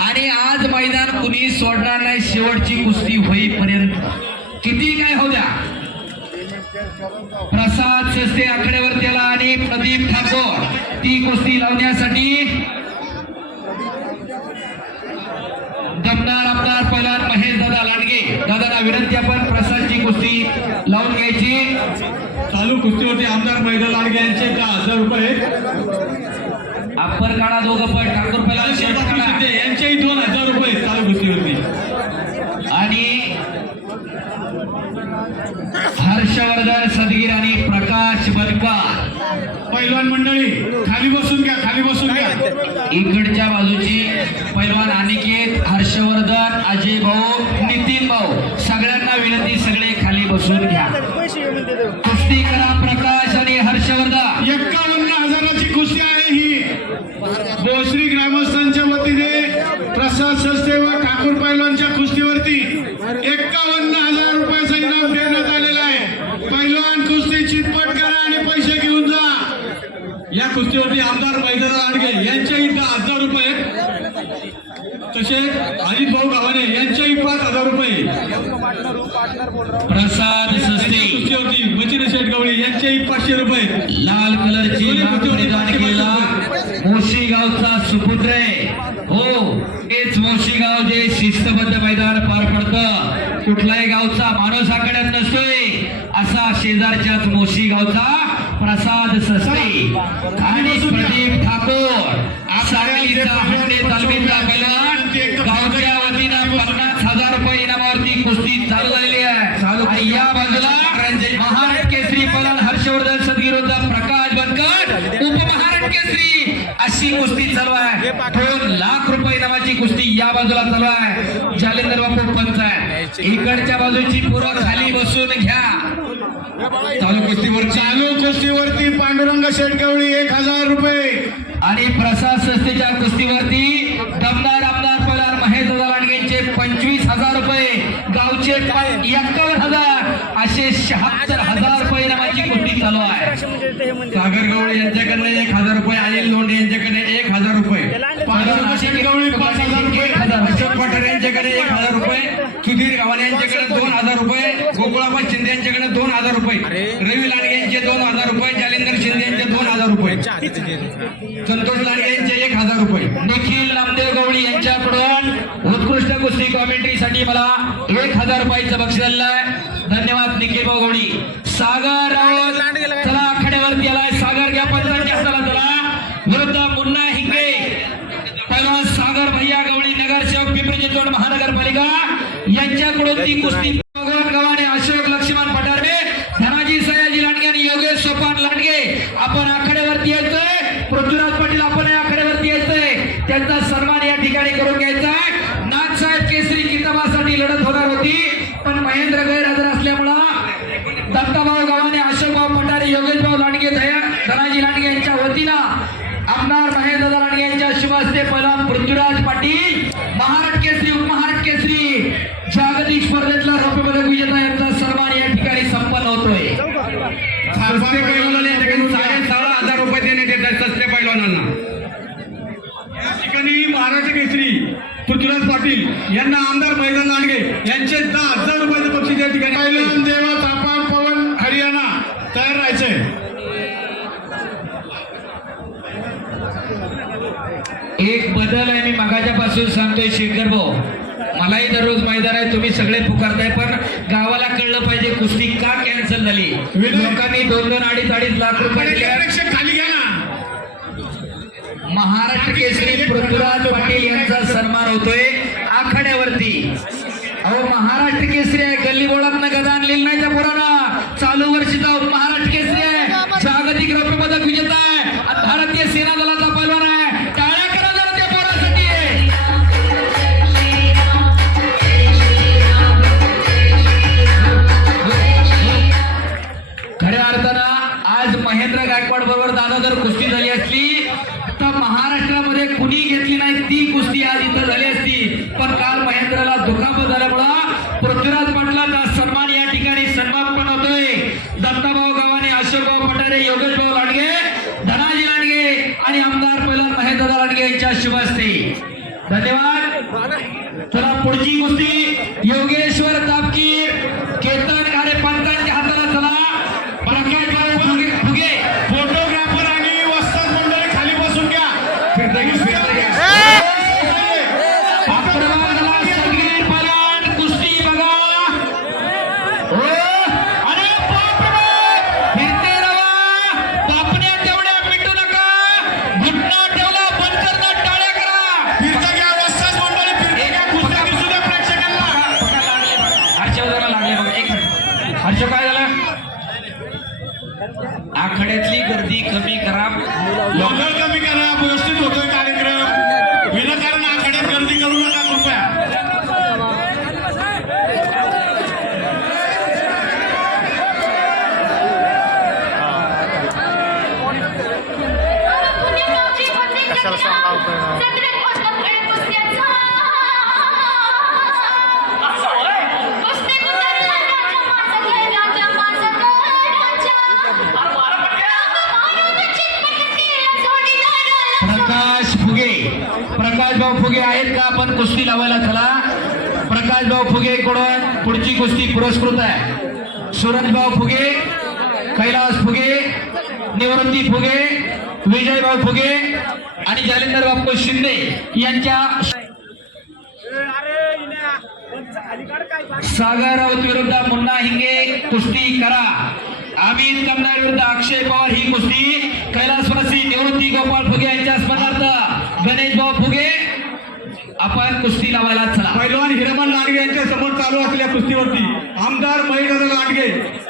आणि आज मैदान कुणी सोडणार नाही शेवटची कुस्ती होईपर्यंत. किती काय हो द्या. प्रसाद सस्ते आकड्यावरती आला आणि प्रदीप ठाकोर ती कुस्ती लावण्यासाठी दमदार आमदार पहिलवान महेश दादा लांडगे दादांना विनंती आपण प्रसादची कुस्ती लावून घ्यायची. चालू कुस्तीवरती आमदार महेश लांडगे यांचे 10,000 रुपये. अप्पर काढा दोघं पण ठाकूर पहिलवान शेट काढा यांचेही 2,000 रुपये चालू कुस्तीवरती. आणि हर्षवर्धन सदगीर आणि प्रकाश बनकर पैलवान मंडळी खाली बसून घ्या, खाली बसून घ्या. इकडच्या बाजूची पैलवान अनिकेत, हर्षवर्धन, अजय भाऊ, नितीन भाऊ सगळ्यांना विनंती सगळे खाली बसून घ्या. कुस्ती करा प्रकाश आणि हर्षवर्धन. 51,000ची कुस्ती आहे ही. बोश्री ग्रामस्थांच्या वतीने प्रसाद सस्ते व ठाकूर पैलवानच्या कुस्तीवरती 51,000 रुपयाचा इनाम देण्यात आलेला आहे. पैलवान कुस्ती चितपट करा आणि पैसे घेऊन जा. या कुस्तीवरती आमदार महेश लांडगे यांच्याही 10,000 रुपये, तसेच अजित भाऊ गावाने यांच्याही 5,000 रुपये. प्रसाद सस्ते कुस्तीवरती बचिन शेठ गवळी यांच्याही 500 रुपये. लाल कलरची मैदान केला मोशी गावचा सुपुत्र आहे. हो हेच मोशी गाव जे शिस्तबद्ध मैदान पार पडतं. कुठल्याही गावचा माणूस आकड्यात नसतोय असा शेजारच्याच मोशी गावचा प्रसाद सस्ते आणि प्रदीप ठाकोर सांगलीचा हंडे तालमीचा पैलवान गावच्या वतीनं 50,000 रुपये इनामावरती कुस्ती चालू झालेली आहे. आणि या बाजूला महाराष्ट्र केसरी पैलवान हर्षवर्धन सदगीर प्रकाश बनकर उपमहाराष्ट्र केसरी अशी कुस्ती चालू आहे. 2 लाख रुपये इनामाची कुस्ती या बाजूला चालू आहे. जालेंदर बापू पंच आहे. इकडच्या बाजूची पूर्व खाली बसून घ्या. चालू कुस्तीवरती पांडुरंग शेटगवळी 1,000 रुपये आणि प्रसाद संस्थेच्या कुस्तीवरती दमदार आमदार पैलवान महेश लांडगेंचे 25,000 रुपये, गावचे 51,000 असे 76,000 रुपये इनामाची कुस्ती चालू आहे. सागर गवळी यांच्याकडे 1,000 रुपये, अनिल लोंढे यांच्याकडे 1,000 रुपये, पांडुरंग शेटगवळी 5,000 रुपये, अशोक पठारे यांच्याकडे 1,000 रुपये, सुधीर गावाने यांच्याकडे 2,000 रुपये, गोकुळाबा शिंदे यांच्याकडे 2,000 रुपये, रवी लांडगे यांचे 2,000 रुपये, जालेंदर शिंदे यांचे 2,000 रुपये, संतोष लांडगे यांचे 1,000 रुपये. निखिल नामदेव गवळी यांच्याकडून उत्कृष्ट कुस्ती कॉमेंट्रीसाठी मला 1,000 रुपयाचं बक्षीस आलेलं आहे. धन्यवाद निखिल भाऊ गवळी. सागर राऊत चला आखाड्यावरती आलाय. सागर घ्या पंचांच्या हाताला चला. विरुद्ध मुन्ना हिंगे पहिला सागर भैया गवळी नगरसेवक पिंपरी चिंचवड महानगरपालिका यांच्याकडून ती कुस्ती गावाने अशोक लक्ष्मण पठारे, धनाजी सयाजी लांडगे आणि योगेश सोपान लांडगे आपण आखाड्यावरती यायचंय. पृथ्वीराज पाटील आपण आखाड्यावरती यायचंय. त्यांचा सन्मान या ठिकाणी करून घ्यायचा आहे. नाथसाहेब केसरी किताबासाठी लढत होणार होती पण महेंद्र गैरहजर असल्यामुळं दत्ताभाऊ गावाने अशोकभाऊ पठारे, योगेशभाऊ लांडगे, धनाजी लांडगे यांच्या वतीनं आमदार महेंद्र लांडगे यांच्या शुभ हस्ते पैलवान पृथ्वीराज पाटील महाराष्ट्र केसरी उपमहाराष्ट्र केसरी जागतिक स्पर्धेतला रौप्य पदक विजेता यांचा सन्मान या ठिकाणी संपन्न होतोय. सस्ते पैलवानांना 16,000 रुपये देण्यात येतात. सस्ते पैलवानांना या ठिकाणी महाराष्ट्र केसरी पृथ्वीराज पाटील यांना आमदार महेंद्र लांडगे यांचे 10,000 रुपयाचं बक्षीस या ठिकाणी. पैलवान देवा थापा, पवन हरियाणा तयार राहायचंय. एक बदल आहे मी मगाच्या पासून सांगतोय शेखर भाऊ. मलाही दररोज मैदान आहे, तुम्ही सगळे पुकारताय पण गावाला कळलं पाहिजे कुस्ती का कॅन्सल झाली. लोकांनी 2-2, 2.5 लाख रुपये खाली घ्या ना. महाराष्ट्र केसरी पृथ्वीराज पाटील यांचा सन्मान होतोय आखाड्यावरती. अहो महाराष्ट्र केसरी आहे, गल्ली बोळातनं गदा आणलेली नाही त्या पोरानं. चालू वर्षीचा महाराष्ट्र केसरी आहे, जागतिक रौप्य पदक विजेता आहे, भारतीय सेना दलाचा पैलवान आहे. टाळ्या करा जरा त्या पोरासाठी. खऱ्या अर्थानं आज महेंद्र गायकवाड बरोबर दादा जर कुस्ती झाली असली तर महाराष्ट्रामध्ये कुणी घेतली नाही ती कुस्ती आज इथं झाली असती. पण काल महेंद्रला दुखापत झाल्यामुळं पृथ्वीराज पाटलाचा सन्मान या ठिकाणी सन्मान पण होतोय. दत्ताभाऊ गावाने, अशोकभाऊ पठारे, योगेशभाऊ लांडगे, धनाजी लांडगे आणि आमदार पैलवान महेंद्र लांडगे यांच्या शुभ हस्ते. धन्यवाद. पुढची कुस्ती योगेश्वर तापकीर केतन घारे पंतांच्या हाताला चला प्रकाश भाऊ फुगे फोटोग्राफर आणि वस्ताद मंडळी खाली बसून घ्या. फिरता घ्या. अप्रवादाला सगळी पलाट कुस्ती बघा. हो. अरे बापरे. फिरते रवा. बापण्या तेवढ्या मिटू नका. घुटना ठेवला बंद करणं टाळ्या करा. फिरता घ्या वस्ताद मंडळी, फिरता घ्या. कुस्त्या दिसू द्या प्रेक्षकांना. हर्षवर्धनला लागले बघा. एक मिनिट. हर्ष काय झालं आखाड्यातली गर्दी कमी करा. लोकल कमी करा. व्यवस्थित होतोय कार्यक्रम. विनाकारण आखाड्यात गर्दी करू नका कृपया. कशाला सांग लावतोय प्रकाश फुगे प्रकाश भाऊ फुगे आहेत का आपण कुस्ती लावायला चला. प्रकाश भाऊ फुगे कडून पुढची कुस्ती पुरस्कृत आहे. सूरज भाऊ फुगे कैलास फुगे निवृत्ती फुगे विजय भाऊ फुगे आणि जालिंदर बापू शिंदे यांच्या सागर राऊत विरुद्ध मुन्ना हिंगे कुस्ती करा. अमित कमदार विरुद्ध अक्षय पवार ही कुस्ती. कैलासवासी निवृत्ती गोपाळ फुगे यांच्या स्पर्धार्थ गणेश भाऊ फुगे आपण कुस्ती लावायला चला. पैलवान हिरमन लांडगे यांच्या समोर चालू असलेल्या कुस्तीवरती आमदार महेश लांडगे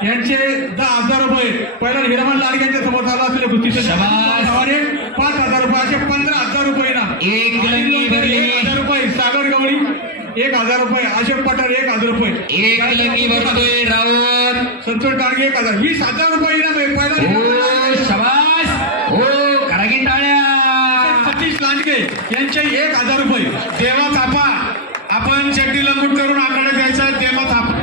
यांचे 10,000 रुपये. पैलवान हिरमन लांडगे यांच्या समोर चालू असलेल्या कुस्तीचे शाबास. 5,000 रुपये असे 15,000 रुपये ना. एक लंगी भरली. 1,000 रुपये सागर गवळी 1,000 रुपये. अशोक पठार 1,000 रुपये. एक लंगी भरतोय राऊत. संतोष डांगे 1,000. 20,000 रुपये इनाम आहे. ओ शाबास. हो करागी टाळ्या. सतीश लांडगे यांचे 1,000 रुपये. देवा थापा आपण चड्डी लंगूट करून आकडे द्यायचा. देवा थापा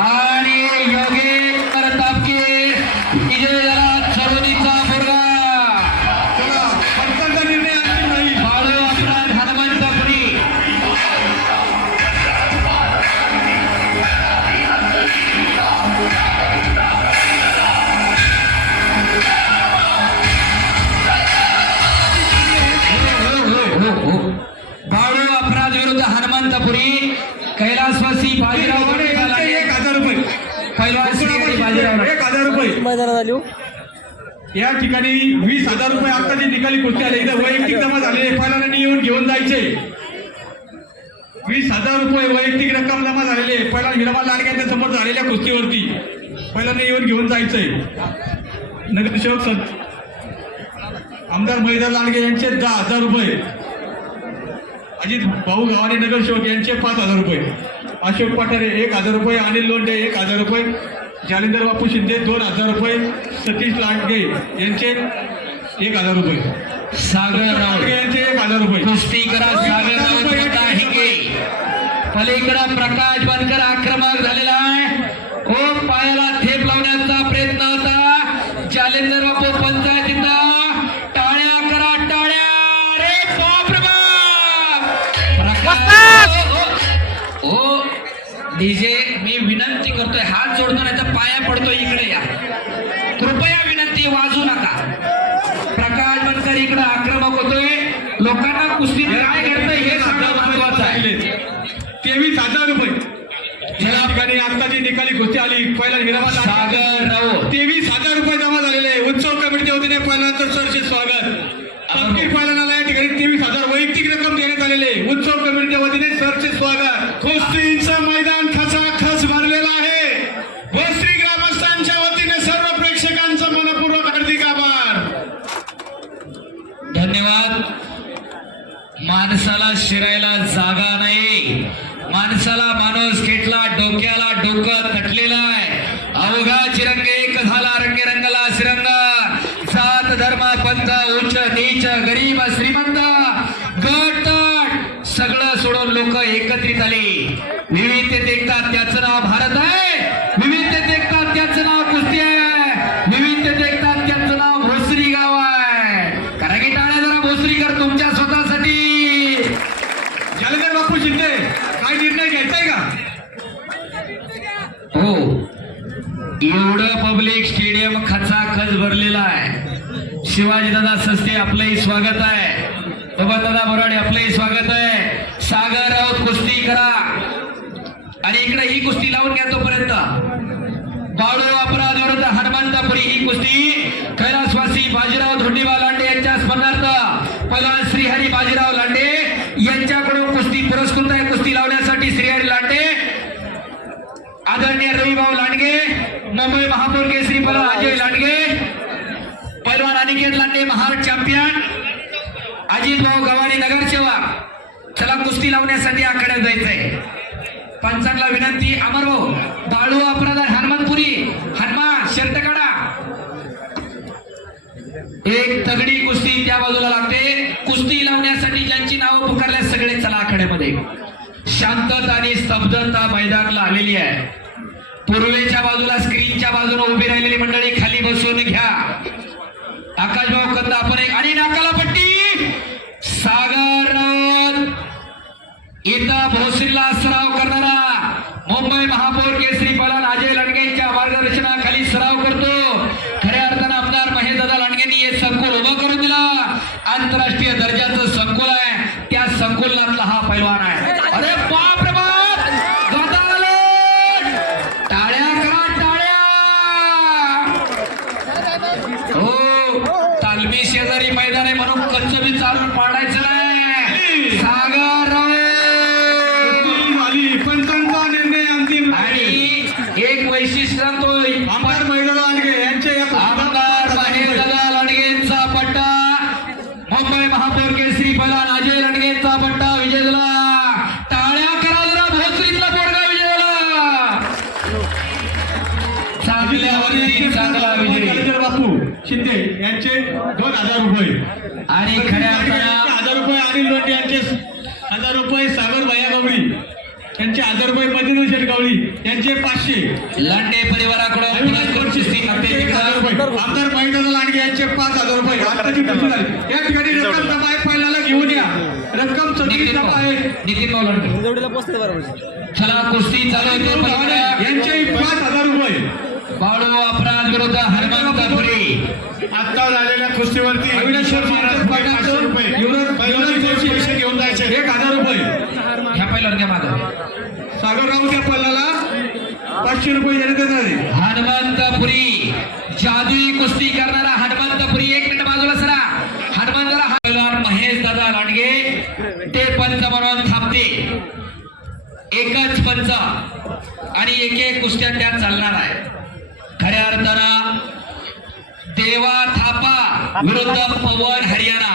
आणि योगेश्वर तापकीर विजय झाला. चरोलीचा मुलगा चला पंचांचा निर्णय अंतिम नाही. बाळू अपराध हनुमंतपुरी. बाळू अपराध विरुद्ध हनुमंतपुरी. कैलासवासी बाजीराव यांचे 1,000 रुपये. कैलास श्री बाजीराव 1,000 रुपये. या ठिकाणी 20,000 रुपये आता जे निकाली कुस्ती आले इथं वैयक्तिक जमा झालेले पहिल्यांदा येऊन घेऊन जायचे. 20,000 रुपये वैयक्तिक रक्कम जमा झालेले पहिला हिरमन लांडग्यांच्या समोर झालेल्या कुस्तीवरती पहिल्यांदा येऊन घेऊन जायचंय. नगरसेवक आमदार महेश लांडगे यांचे 10,000 रुपये. अजित भाऊ गावाने नगरसेवक यांचे 5,000 रुपये. अशोक पठारे 1,000 रुपये. अनिल लोंढे 1,000 रुपये. जालिंदर बापू शिंदे 2,000 रुपये. सतीश लांडगे यांचे 1,000 रुपये. सागर राऊत यांचे 1,000 रुपये. कुस्ती करा. सागर राऊत मुन्ना हिंगे. पलीकडे प्रकाश बनकर आक्रमक झालेला आहे. ओ पायाला थेप लावण्याचा प्रयत्न होता. जालिंदर बापू पंचायतीचा टाळ्या करा टाळ्या. रे बाप रे बाप. प्रकाश ओ डीजे मी विनंती करतोय हात जोडतो नाही तर पाया पडतोय. इकडे या कृपया विनंती वाजू नका. प्रकाश बनकर इकडे आक्रमक होतोय. लोकांना कुस्ती काय घडतंय हे सगळं महत्वाचं आहे. 23,000 रुपये. या ठिकाणी आता जी निकाली कुस्ती आली पहिला हिरमन सागर राऊत 23,000 रुपये जमा झालेले. उत्सव कमिटीच्या वतीने पहिल्यांदा सरचे स्वागत. तपकीर पहिल्यांदा या ठिकाणी 23,000 वैयक्तिक रक्कम देण्यात आलेले. उत्सव कमिटीच्या वतीने सरचे स्वागत. कुस्तीचं मैदान खचाखच भरलेलं आहे. भोसरी ग्रामस्थांच्या वतीने सर्व प्रेक्षकांचं मनपूर्वक हार्दिक आभार. धन्यवाद. माणसाला शिरायला जागा नाही. माणसाला माणूस खेटला. डोक्याला डोकं तटलेलं आहे. अवघा चिरंग एक झाला. रंगे रंगला शिरंग. जात धर्म पंथ उच्च नीच गरीब श्रीमंत गट तट सगळं सोडून लोक एकत्रित आले. विविधतेत एकता त्याचं नाव भारत आहे. विविधतेत एकता त्याचं नाव कुस्ती आहे. विविधतेत एकता त्याचं नाव भोसरी गाव आहे. करा की टाळ्या जरा भोसरीकर तुमच्या स्वतःसाठी. एवढं पब्लिक स्टेडियम खचाखच भरलेलं आहे. शिवाजीदादा सस्ते आपलंही स्वागत आहे. दादा बोराडे आपलंही स्वागत आहे. सागर राऊत कुस्ती करा आणि इकडे ही कुस्ती लावून घ्या. तोपर्यंत बाळू अपराध विरुद्ध हनुमंतपुरी ही कुस्ती कैलासवासी बाजीराव धोंडीबा लांडे यांच्या स्मरणार्थ पहिलवान श्रीहरी बाजीराव लांडे यांच्याकडून कुस्ती पुरस्कृत आहे. कुस्ती लावण्यासाठी श्रीहरी लांडे, आदरणीय रविभाऊ लांडगे, मुंबई महापौर केसरी पहिलवान अजय लांडगे, पहिलवान अनिकेत लांडे महाराष्ट्र चॅम्पियन, अजित भाऊ गव्हाणे नगरसेवक. चला कुस्ती लावण्यासाठी आखाड्यात जायचंय. पंचांना विनंती, अमर भाऊ बाळू अपराध हनुमंतपुरी हनुमा शर्ट काढा. एक तगडी कुस्ती त्या बाजूला लागते. कुस्ती लावण्यासाठी ज्यांची नावं पुकारल्या सगळे चला आखाड्यामध्ये. शांतता आणि स्तब्धता मैदानाला आलेली आहे. पूर्वेच्या बाजूला स्क्रीनच्या बाजूला उभी राहिलेली मंडळी खाली बसून घ्या. आकाशभाऊ कंदा आपण एक आणि नाकाला पट्टी. सागर राऊत इथं भोसरीला सराव करणारा मुंबई महापौर केसरी पहिलवान अजय लांडगे यांच्या मार्गदर्शनाखाली सराव करतो. खऱ्या अर्थानं आमदार महेशदादा लांडगेंनी हे संकुल उभं करून दिलं. आंतरराष्ट्रीय दर्जाचं संकुल आहे. त्या संकुलातला हा पैलवान आहे. अरे बाप रे बाप, टाळ्या करा टाळ्या. हो, तालमी शेजारी मैदान आहे म्हणून कच्च बी चालून पाडायचं नाही. सागर राऊत पंचांचा निर्णय अंतिम. आणि एक वैशिष्ट्य सांगतोय, आमदार महेशदादा लांडगे यांच्या या आमदार महेशदादा लांडगेंचा पट्टा, मुंबई महापौर केसरी पहिलवान अजय लांडगेंचा पट्टा विजय झाला. टाळ्या करा जरा, भोसरीतला पोरगा विजय झाला. चांगल्यावरती चांगला विजय. बापू शिंदे यांचे 2000 रुपये आणि खऱ्या अर्थानं 1000 रुपये अनिल लोंढे यांचे 1000 रुपये, सागर भैया गवळी यांचे 1000 रुपये, मधुर शेठ गवळी यांचे 500, लांडे परिवाराकडून पुरस्कृत कुस्ती करते. 1000 रुपये, आमदार महेशदादा लांडगे यांचे 5000 रुपये. आताची कुस्ती झाली. या ठिकाणी रक्कम जमा आहे, पहिल्याला घेऊन या. रक्कम सगळी जमा आहे. नितीन भाऊ लांडगे चला कुस्ती चालू होते. यांचे 5000 रुपये. बाळू अपराध विरुद्ध हनुमंतपुरी. आता झालेल्या कुस्तीवरती अविनाश महाराज 500 रुपये, युवराज पैसे घेऊन जायचे 1000 रुपये. ह्या पहिल्यावर घ्या माझा. सागर राऊत या पल्ल्याला 500 रुपये देण्यात आले. हनुमंतपुरी जादुई कुस्ती करणारा हनुमंतपुरी. एक मिनिट बाजूला सरा. हनुमंतला महेशदादा लांडगे ते पंच म्हणून थांबते. एकच पंच आणि एक एक कुस्त्या त्या चालणार आहे. खऱ्या अर्थानं देवा थापा विरुद्ध पवन हरियाणा,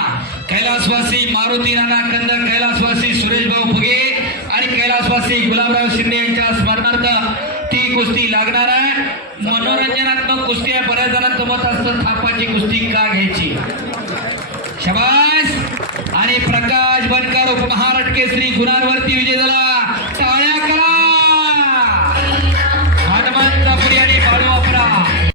कैलासवासी मारुती राणा कंद, कैलासवासी सुरेश भाऊ फुगे आणि कैलासवासी गुलाबराव शिंदे यांच्या स्मरणार्थ ती कुस्ती लागणार आहे. मनोरंजनात्मक कुस्ती आहे. बऱ्याच जणांचं मत असतं थापाची कुस्ती का घ्यायची. शबास. आणि प्रकाश बनकर उपमहाराष्ट्र केसरी गुणांवरती विजय झाला.